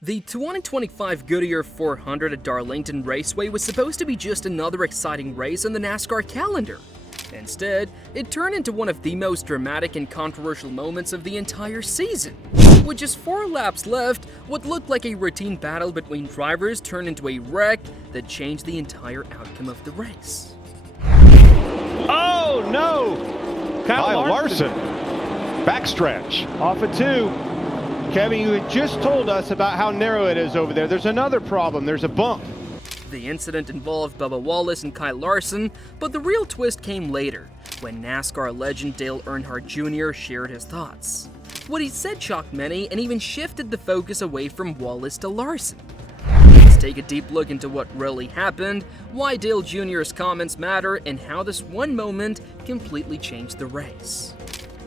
The 2025 Goodyear 400 at Darlington Raceway was supposed to be just another exciting race on the NASCAR calendar. Instead, it turned into one of the most dramatic and controversial moments of the entire season. With just 4 laps left, what looked like a routine battle between drivers turned into a wreck that changed the entire outcome of the race. Oh no! Kyle Larson. Backstretch. Off of 2. Kevin, you had just told us about how narrow it is over there. There's another problem. There's a bump. The incident involved Bubba Wallace and Kyle Larson, but the real twist came later, when NASCAR legend Dale Earnhardt Jr. shared his thoughts. What he said shocked many and even shifted the focus away from Wallace to Larson. Let's take a deep look into what really happened, why Dale Jr.'s comments matter, and how this one moment completely changed the race.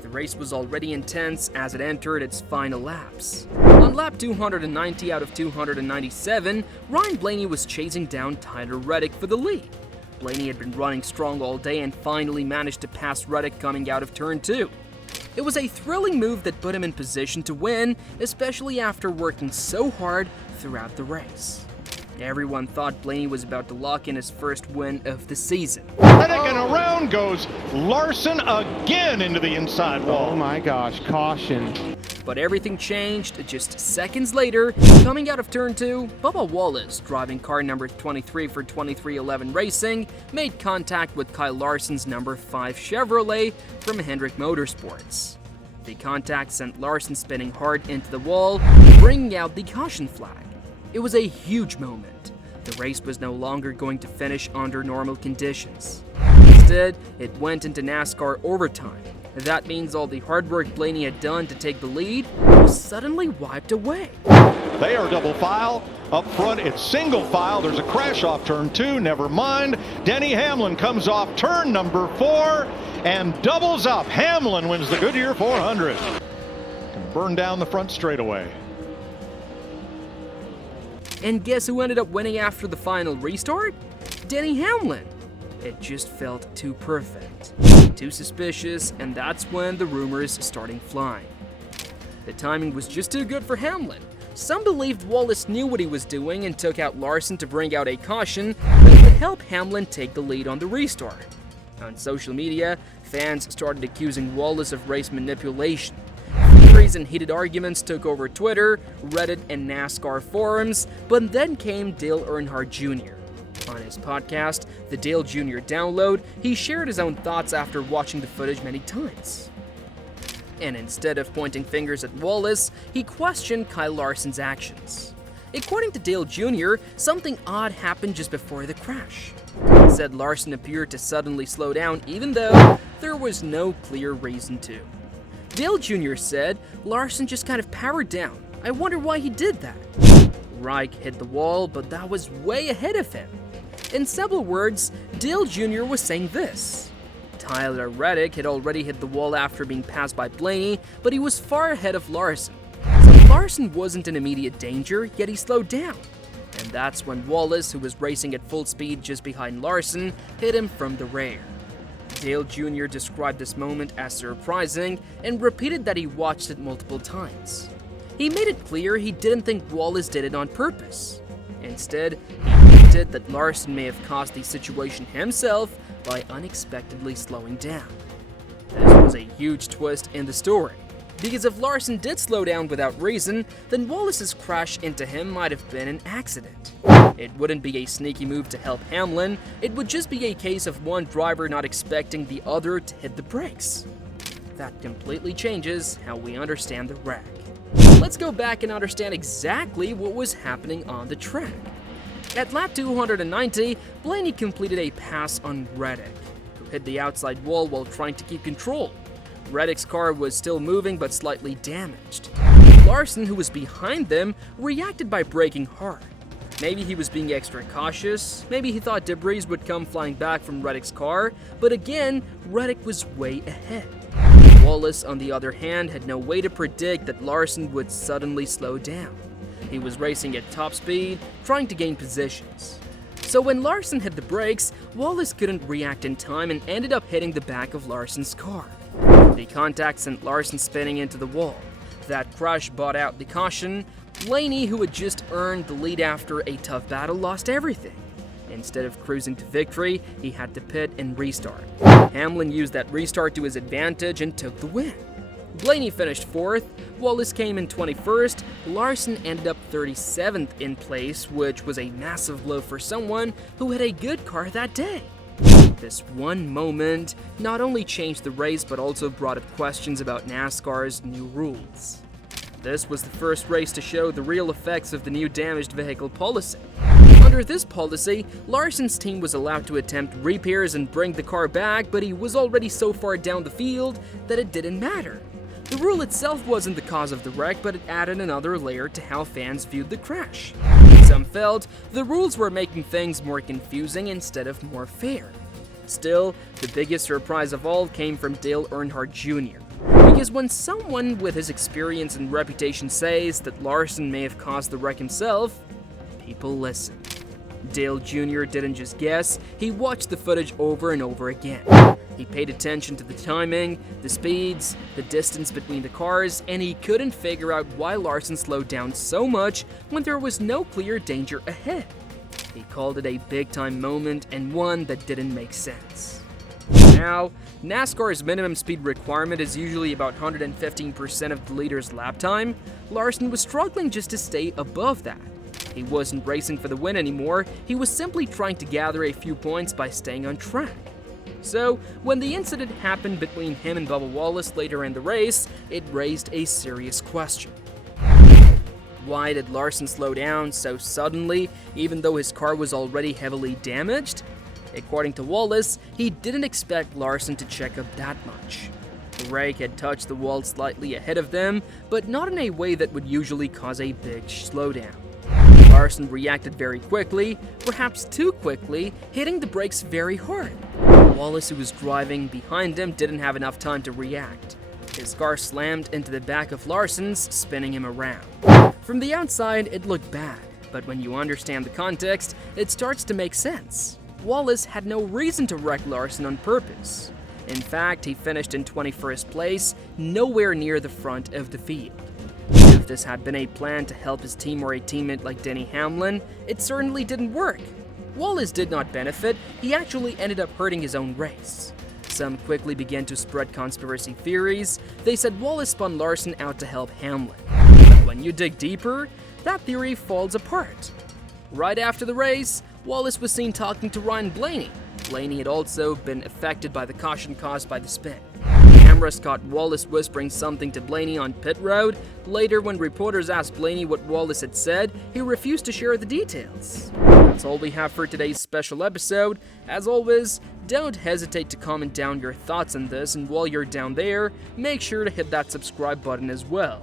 The race was already intense as it entered its final laps. On lap 290 out of 297, Ryan Blaney was chasing down Tyler Reddick for the lead. Blaney had been running strong all day and finally managed to pass Reddick coming out of turn 2. It was a thrilling move that put him in position to win, especially after working so hard throughout the race. Everyone thought Blaney was about to lock in his first win of the season. Reddick, and around goes Larson again into the inside wall. Oh my gosh, caution. But everything changed just seconds later. Coming out of turn 2, Bubba Wallace, driving car number 23 for 2311 Racing, made contact with Kyle Larson's number 5 Chevrolet from Hendrick Motorsports. The contact sent Larson spinning hard into the wall, bringing out the caution flag. It was a huge moment. The race was no longer going to finish under normal conditions. Instead, it went into NASCAR overtime. That means all the hard work Blaney had done to take the lead was suddenly wiped away. They are double file. Up front, it's single file. There's a crash off turn 2. Never mind. Denny Hamlin comes off turn number 4 and doubles up. Hamlin wins the Goodyear 400. Can burn down the front straightaway. And guess who ended up winning after the final restart? Denny Hamlin. It just felt too perfect, too suspicious, and that's when the rumors started flying. The timing was just too good for Hamlin. Some believed Wallace knew what he was doing and took out Larson to bring out a caution that would help Hamlin take the lead on the restart. On social media, fans started accusing Wallace of race manipulation. Theories and heated arguments took over Twitter, Reddit, and NASCAR forums, but then came Dale Earnhardt Jr. On his podcast, the Dale Jr. Download, he shared his own thoughts after watching the footage many times. And instead of pointing fingers at Wallace, he questioned Kyle Larson's actions. According to Dale Jr., something odd happened just before the crash. He said Larson appeared to suddenly slow down even though there was no clear reason to. Dale Jr. said Larson just kind of powered down. I wonder why he did that. Reich hit the wall, but that was way ahead of him. In several words, Dale Jr. was saying this. Tyler Reddick had already hit the wall after being passed by Blaney, but he was far ahead of Larson. So Larson wasn't in immediate danger, yet he slowed down. And that's when Wallace, who was racing at full speed just behind Larson, hit him from the rear. Dale Jr. described this moment as surprising and repeated that he watched it multiple times. He made it clear he didn't think Wallace did it on purpose. Instead, he hinted that Larson may have caused the situation himself by unexpectedly slowing down. This was a huge twist in the story, because if Larson did slow down without reason, then Wallace's crash into him might have been an accident. It wouldn't be a sneaky move to help Hamlin, it would just be a case of one driver not expecting the other to hit the brakes. That completely changes how we understand the wreck. Let's go back and understand exactly what was happening on the track. At lap 290, Blaney completed a pass on Reddick, who hit the outside wall while trying to keep control. Reddick's car was still moving but slightly damaged. Larson, who was behind them, reacted by braking hard. Maybe he was being extra cautious, maybe he thought debris would come flying back from Reddick's car, but again, Reddick was way ahead. Wallace, on the other hand, had no way to predict that Larson would suddenly slow down. He was racing at top speed, trying to gain positions. So when Larson hit the brakes, Wallace couldn't react in time and ended up hitting the back of Larson's car. The contact sent Larson spinning into the wall. That crash brought out the caution, Blaney, who had just earned the lead after a tough battle, lost everything. Instead of cruising to victory, he had to pit and restart. Hamlin used that restart to his advantage and took the win. Blaney finished 4th, Wallace came in 21st, Larson ended up 37th in place, which was a massive blow for someone who had a good car that day. This one moment not only changed the race but also brought up questions about NASCAR's new rules. This was the first race to show the real effects of the new damaged vehicle policy. Under this policy, Larson's team was allowed to attempt repairs and bring the car back, but he was already so far down the field that it didn't matter. The rule itself wasn't the cause of the wreck, but it added another layer to how fans viewed the crash. Some felt the rules were making things more confusing instead of more fair. Still, the biggest surprise of all came from Dale Earnhardt Jr. Because when someone with his experience and reputation says that Larson may have caused the wreck himself, people listen. Dale Jr. didn't just guess, he watched the footage over and over again. He paid attention to the timing, the speeds, the distance between the cars, and he couldn't figure out why Larson slowed down so much when there was no clear danger ahead. He called it a big-time moment and one that didn't make sense. Now, NASCAR's minimum speed requirement is usually about 115% of the leader's lap time. Larson was struggling just to stay above that. He wasn't racing for the win anymore, he was simply trying to gather a few points by staying on track. So, when the incident happened between him and Bubba Wallace later in the race, it raised a serious question. Why did Larson slow down so suddenly, even though his car was already heavily damaged? According to Wallace, he didn't expect Larson to check up that much. The rake had touched the wall slightly ahead of them, but not in a way that would usually cause a big slowdown. Larson reacted very quickly, perhaps too quickly, hitting the brakes very hard. Wallace, who was driving behind him, didn't have enough time to react. His car slammed into the back of Larson's, spinning him around. From the outside, it looked bad, but when you understand the context, it starts to make sense. Wallace had no reason to wreck Larson on purpose. In fact, he finished in 21st place, nowhere near the front of the field. If this had been a plan to help his team or a teammate like Denny Hamlin, it certainly didn't work. Wallace did not benefit, he actually ended up hurting his own race. Some quickly began to spread conspiracy theories. They said Wallace spun Larson out to help Hamlin. But when you dig deeper, that theory falls apart. Right after the race, Wallace was seen talking to Ryan Blaney. Blaney had also been affected by the caution caused by the spin. Cameras caught Wallace whispering something to Blaney on pit road. Later, when reporters asked Blaney what Wallace had said, he refused to share the details. That's all we have for today's special episode. As always, don't hesitate to comment down your thoughts on this, and while you're down there, make sure to hit that subscribe button as well.